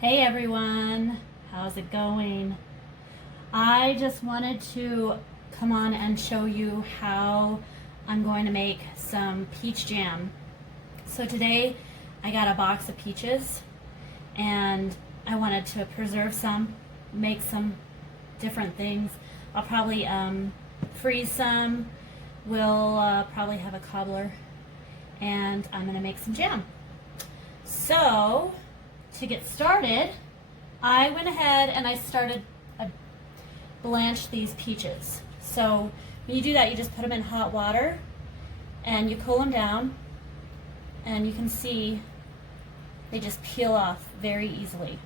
Hey everyone, how's it going? I just wanted to come on and show you how I'm going to make some peach jam. So today I got a box of peaches and I wanted to preserve some, make some different things. I'll probably freeze some. We'll probably have a cobbler and I'm going to make some jam. So to get started, I went ahead and I started blanch these peaches. So when you do that, you just put them in hot water and you cool them down, and you can see they just peel off very easily.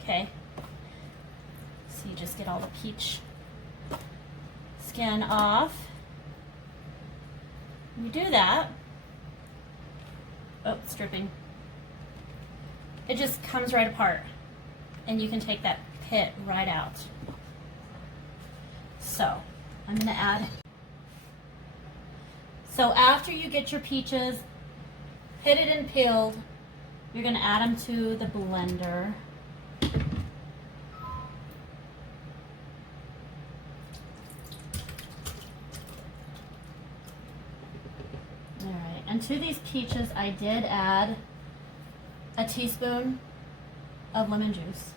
Okay, so you just get all the peach skin off. When you do that, oh, it's dripping. It just comes right apart and you can take that pit right out. So I'm going to add, so after you get your peaches pitted and peeled, you're going to add them to the blender. All right, and to these peaches I did add a teaspoon of lemon juice,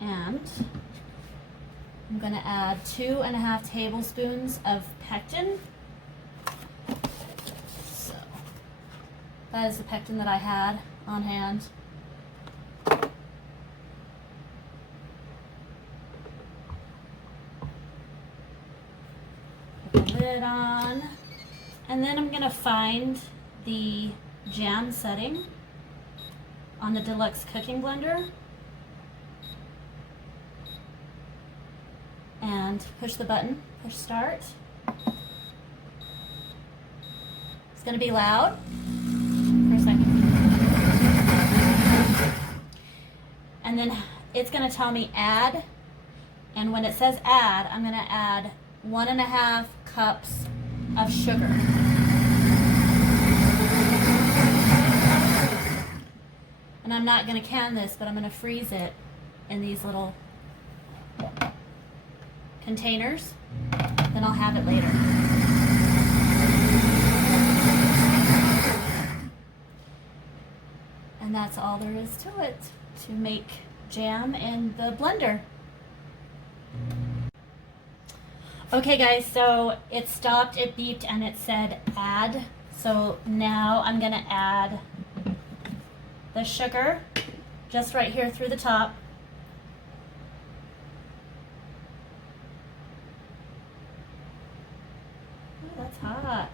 and I'm going to add 2.5 tablespoons of pectin. So that is the pectin that I had on hand. Put the lid on, and then I'm going to find the jam setting on the Deluxe cooking blender and push the button, push start. It's going to be loud for a second, and then it's going to tell me add, and when it says add, I'm going to add 1.5 cups of sugar. And I'm not going to can this, but I'm going to freeze it in these little containers. Then I'll have it later. And that's all there is to it, to make jam in the blender. Okay guys, so it stopped, it beeped, and it said add. So now I'm going to add the sugar just right here through the top. Ooh, that's hot.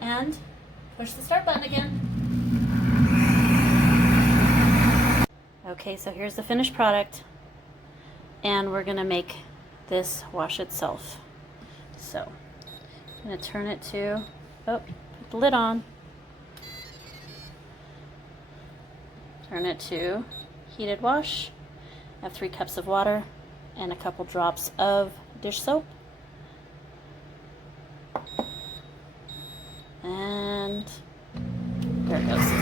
And push the start button again. Okay, so here's the finished product, and we're gonna make this wash itself. So I'm going to turn it to, put the lid on, turn it to heated wash. I have 3 cups of water and a couple drops of dish soap. And there it goes.